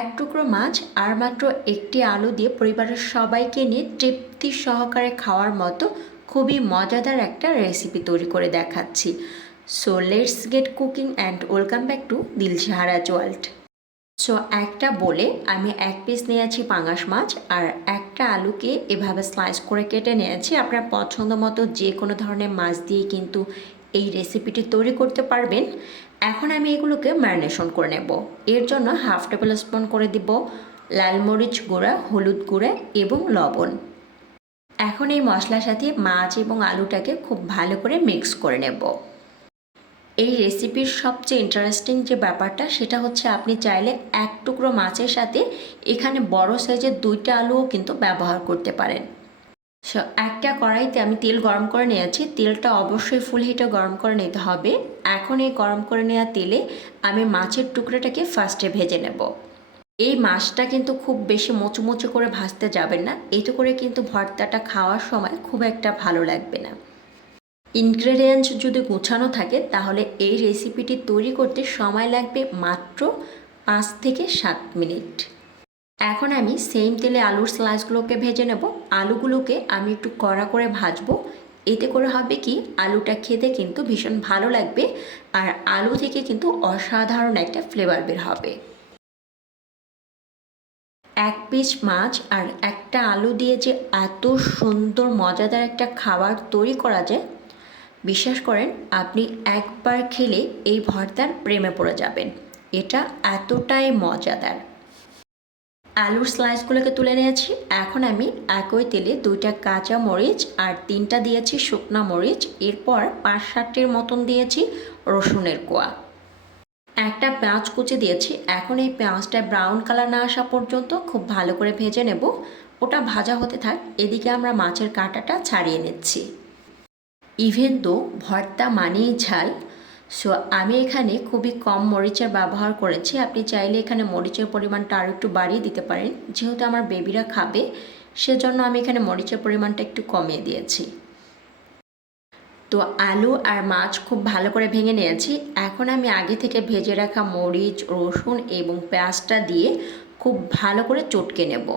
এক টুকরো মাছ আর মাত্র একটি আলু দিয়ে পরিবারের সবাইকে নিয়ে তৃপ্তি সহকারে খাওয়ার মতো খুবই মজাদার একটা রেসিপি তৈরি করে দেখাচ্ছি। So let's get cooking and welcome back to Dilshahara world so একটা বলে আমি এক পিস নিয়েছি পাঙাশ মাছ আর একটা আলুকে এভাবে স্লাইস করে কেটে নিয়েছি। আপনার পছন্দ মতো যে কোনো ধরনের মাছ দিয়ে কিন্তু এই রেসিপিটি তৈরি করতে পারবেন। এখন আমি এগুলোকে ম্যারিনেশন করে নেব। এর জন্য হাফ টেবিল স্পুন করে দিব লাল মরিচ গুঁড়া, হলুদ গুঁড়া এবং লবণ। এখন এই মশলার সাথে মাছ এবং আলুটাকে খুব ভালো করে মিক্স করে নেব। এই রেসিপির সবচেয়ে ইন্টারেস্টিং যে ব্যাপারটা, সেটা হচ্ছে আপনি চাইলে এক টুকরো মাছের সাথে এখানে বড় সাইজের দুইটা আলুও কিন্তু ব্যবহার করতে পারেন। একটা কড়াইতে আমি তেল গরম করে নিয়েছি। তেলটা অবশ্যই ফুল হিটে গরম করে নিতে হবে। এখন এই গরম করে নেওয়া তেলে আমি মাছের টুকরোটাকে ফার্স্টে ভেজে নেব। এই মাছটা কিন্তু খুব বেশি মোচমুচে করে ভাজতে যাবেন না। এতে করে কিন্তু ভর্তাটা খাওয়ার সময় খুব একটা ভালো লাগবে না। ইনগ্রেডিয়েন্টস যদি গোছানো থাকে, তাহলে এই রেসিপিটি তৈরি করতে সময় লাগবে মাত্র পাঁচ থেকে সাত মিনিট। এখন আমি সেম তেলে আলুর স্লাইসগুলোকে ভেজে নেব। আলুগুলোকে আমি একটু কড়া করে ভাজবো। এতে করে হবে কি, আলুটা খেতে কিন্তু ভীষণ ভালো লাগবে আর আলু থেকে কিন্তু অসাধারণ একটা ফ্লেভার বের হবে। এক পিস মাছ আর একটা আলু দিয়ে যে এত সুন্দর, মজাদার একটা খাবার তৈরি করা যায় বিশ্বাস করেন, আপনি একবার খেলে এই ভর্তার প্রেমে পড়ে যাবেন। এটা এতটাই মজাদার। আলুর স্লাইসগুলোকে তুলে নিয়েছি। এখন আমি একই তেলে দুইটা কাঁচা মরিচ আর তিনটা দিয়েছি শুকনা মরিচ। এরপর পাঁচ সাতটির মতন দিয়েছি রসুনের কোয়া। একটা পেঁয়াজ কুচি দিয়েছি। এখন এই পেঁয়াজটা ব্রাউন কালার না আসা পর্যন্ত খুব ভালো করে ভেজে নেব। ওটা ভাজা হতে থাক, এদিকে আমরা মাছের কাঁটাটা ছাড়িয়ে নিচ্ছি। ইভেন তো ভর্তা মানেই ঝাল সো আমি এখানে খুবই কম মরিচের ব্যবহার করেছি। আপনি চাইলে এখানে মরিচের পরিমাণটা আরও একটু বাড়িয়ে দিতে পারেন। যেহেতু আমার বেবিরা খাবে, সেজন্য আমি এখানে মরিচের পরিমাণটা একটু কমিয়ে দিয়েছি। তো আলু আর মাছ খুব ভালো করে ভেঙে নিয়েছি। এখন আমি আগে থেকে ভেজে রাখা মরিচ, রসুন এবং পেঁয়াজটা দিয়ে খুব ভালো করে চটকে নেব।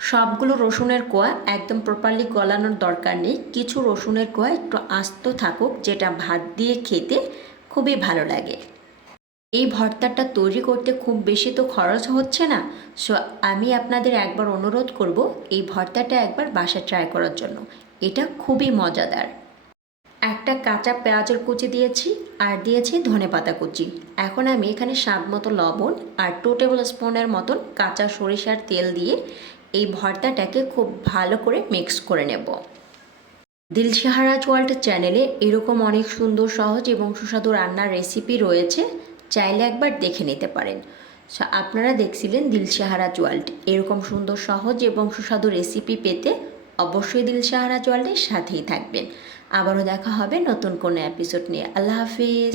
সবগুলো রসুনের কোয়া একদম প্রপারলি গলানোর দরকার নেই। কিছু রসুনের কোয়া একটু আস্ত থাকুক, যেটা ভাত দিয়ে খেতে খুবই ভালো লাগে। এই ভর্তাটা তৈরি করতে খুব বেশি তো খরচ হচ্ছে না। সো আমি আপনাদের একবার অনুরোধ করব এই ভর্তাটা একবার বাসায় ট্রাই করার জন্য। এটা খুবই মজাদার। একটা কাঁচা পেঁয়াজের কুচি দিয়েছি আর দিয়েছি ধনে পাতা কুচি। এখন আমি এখানে স্বাদ মতো লবণ আর টু টেবিল স্পুনের মতন কাঁচা সরিষার তেল দিয়ে এই ভর্তাটাকে খুব ভালো করে মিক্স করে নেব। দিলশাহারাজ ওয়ার্ল্ড চ্যানেলে এরকম অনেক সুন্দর, সহজ এবং সুস্বাদু রান্নার রেসিপি রয়েছে, চাইলে একবার দেখে নিতে পারেন। আপনারা দেখছিলেন দিলশাহারাজ ওয়ার্ল্ড। এরকম সুন্দর, সহজ এবং সুস্বাদু রেসিপি পেতে অবশ্যই দিলশাহারাজ ওয়ার্ল্ডের সাথেই থাকবেন। আবারও দেখা হবে নতুন কোনো এপিসোড নিয়ে। আল্লাহ হাফিজ।